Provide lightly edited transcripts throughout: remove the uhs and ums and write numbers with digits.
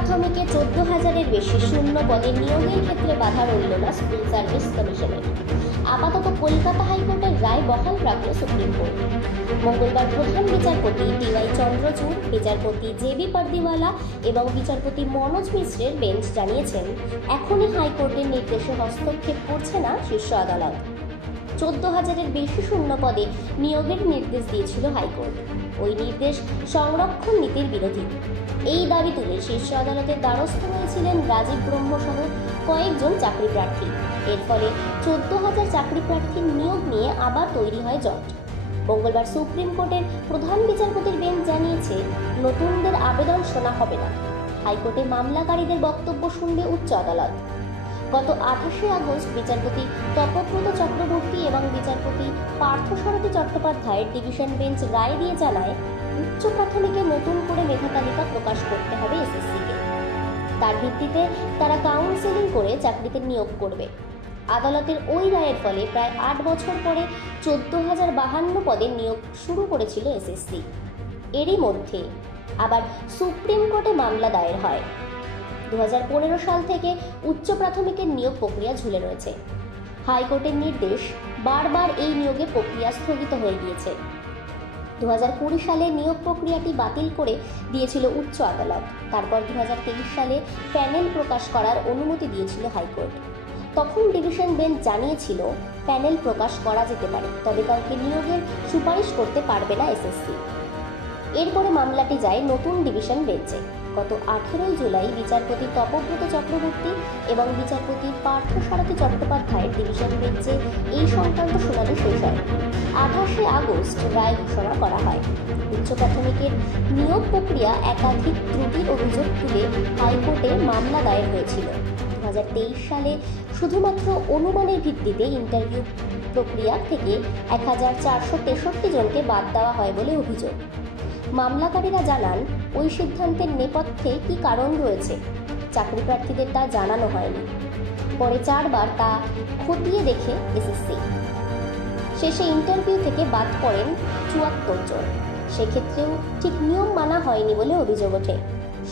প্রাথমিকে 14,000-এর বেশি শূন্য পদে নিয়োগের ক্ষেত্রে বাধা রইল না স্কুল সার্ভিস কমিশনের। আপাতত কলকাতা হাইকোর্টের রায় বহাল রাখল সুপ্রিম কোর্ট। মঙ্গলবার প্রধান বিচারপতি DY চন্দ্রচূড়, বিচারপতি JB পারদিওয়ালা এবং বিচারপতি মনোজ মিশ্রের বেঞ্চ জানিয়েছেন, এখনই হাইকোর্টের নির্দেশে হস্তক্ষেপ করছে না শীর্ষ আদালত। 14,000-এর বেশি শূন্য পদে নিয়োগের নির্দেশ দিয়েছিল হাইকোর্ট। ওই নির্দেশ সংরক্ষণ নীতির বিরোধী। এই দাবি তুলে শীর্ষ আদালতের দ্বারস্থ হয়েছিলেন রাজীব ব্রহ্ম সহ কয়েকজন চাকরি প্রার্থী। এর ফলে 14,000 চাকরি প্রার্থীর নিয়োগ নিয়ে আবার তৈরি হয় জট। মঙ্গলবার সুপ্রিম কোর্টের প্রধান বিচারপতির বেঞ্চ জানিয়েছে, নতুনদের আবেদন শোনা হবে না। হাইকোর্টে মামলাকারীদের বক্তব্য শুনবে উচ্চ আদালত। গত 28শে আগস্ট বিচারপতি তপব্রত চক্রবর্তী এবং বিচারপতি পার্থসারথী চট্টোপাধ্যায়ের ডিভিশন বেঞ্চ রায় দিয়ে জানায়, উচ্চ প্রাথমিকে নতুন করে মেধা তালিকা প্রকাশ করতে হবে SSC-কে। তার ভিত্তিতে তারা কাউন্সেলিং করে চাকরিতে নিয়োগ করবে। আদালতের ওই রায়ের ফলে প্রায় 8 বছর পরে 14,052 পদে নিয়োগ শুরু করেছিল SSC। এরই মধ্যে আবার সুপ্রিম কোর্টে মামলা দায়ের হয়। 2015 সাল থেকে উচ্চ প্রাথমিকের নিয়োগ প্রক্রিয়া ঝুলে রয়েছে। হাইকোর্টের নির্দেশ, বারবার এই নিয়োগের প্রক্রিয়া স্থগিত হয়ে গিয়েছে। 2020 সালে নিয়োগ প্রক্রিয়াটি বাতিল করে দিয়েছিল উচ্চ আদালত। তারপর 2023 সালে প্যানেল প্রকাশ করার অনুমতি দিয়েছিল হাইকোর্ট। তখন ডিভিশন বেঞ্চ জানিয়েছিল, প্যানেল প্রকাশ করা যেতে পারে, তবে কাউকে নিয়োগের সুপারিশ করতে পারবে না SSC। এরপরে মামলাটি যায় নতুন ডিভিশন বেঞ্চে। গত 18 জুলাই বিচারপতি তপব্রত চক্রবর্তী এবং বিচারপতি পার্থসারথী চট্টোপাধ্যায়ের ডিভিশন বেঞ্চে এই সংক্রান্ত শুনানি শেষ হয়। 28শে আগস্ট রায় ঘোষণা করা হয়। উচ্চ প্রাথমিকের নিয়োগ প্রক্রিয়া একাধিক ত্রুটির অভিযোগ তুলে হাইকোর্টে মামলা দায়ের হয়েছিল। 2023 সালে শুধুমাত্র অনুমানের ভিত্তিতে ইন্টারভিউ প্রক্রিয়া থেকে 1463 জনকে বাদ দেওয়া হয় বলে অভিযোগ। মামলাকারীরা জানান, ওই সিদ্ধান্তের নেপথ্যে কী কারণ রয়েছে চাকরি প্রার্থীদের তা জানানো হয়নি। পরে 4 বার তা খতিয়ে দেখে SSC। শেষে ইন্টারভিউ থেকে বাদ পড়েন 74 জন। সেক্ষেত্রেও ঠিক নিয়ম মানা হয়নি বলে অভিযোগ ওঠে।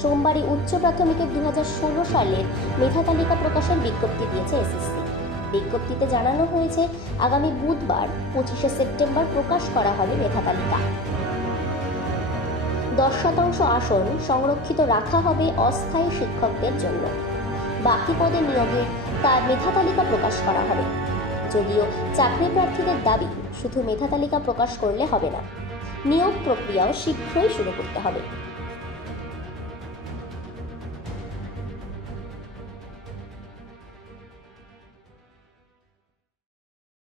সোমবারই উচ্চ প্রাথমিকের 2016 সালের মেধা তালিকা প্রকাশের বিজ্ঞপ্তি দিয়েছে SSC। বিজ্ঞপ্তিতে জানানো হয়েছে, আগামী বুধবার 25শে সেপ্টেম্বর প্রকাশ করা হবে মেধা তালিকা। 10% আসন সংরক্ষিত রাখা হবে অস্থায়ী শিক্ষকদের জন্য। বাকি পদে নিয়োগে তার মেধা তালিকা প্রকাশ করা হবে। যদিও চাকরি প্রার্থীদের দাবি, শুধু মেধা তালিকা প্রকাশ করলে হবে না, নিয়োগ প্রক্রিয়াও শীঘ্রই শুরু করতে হবে।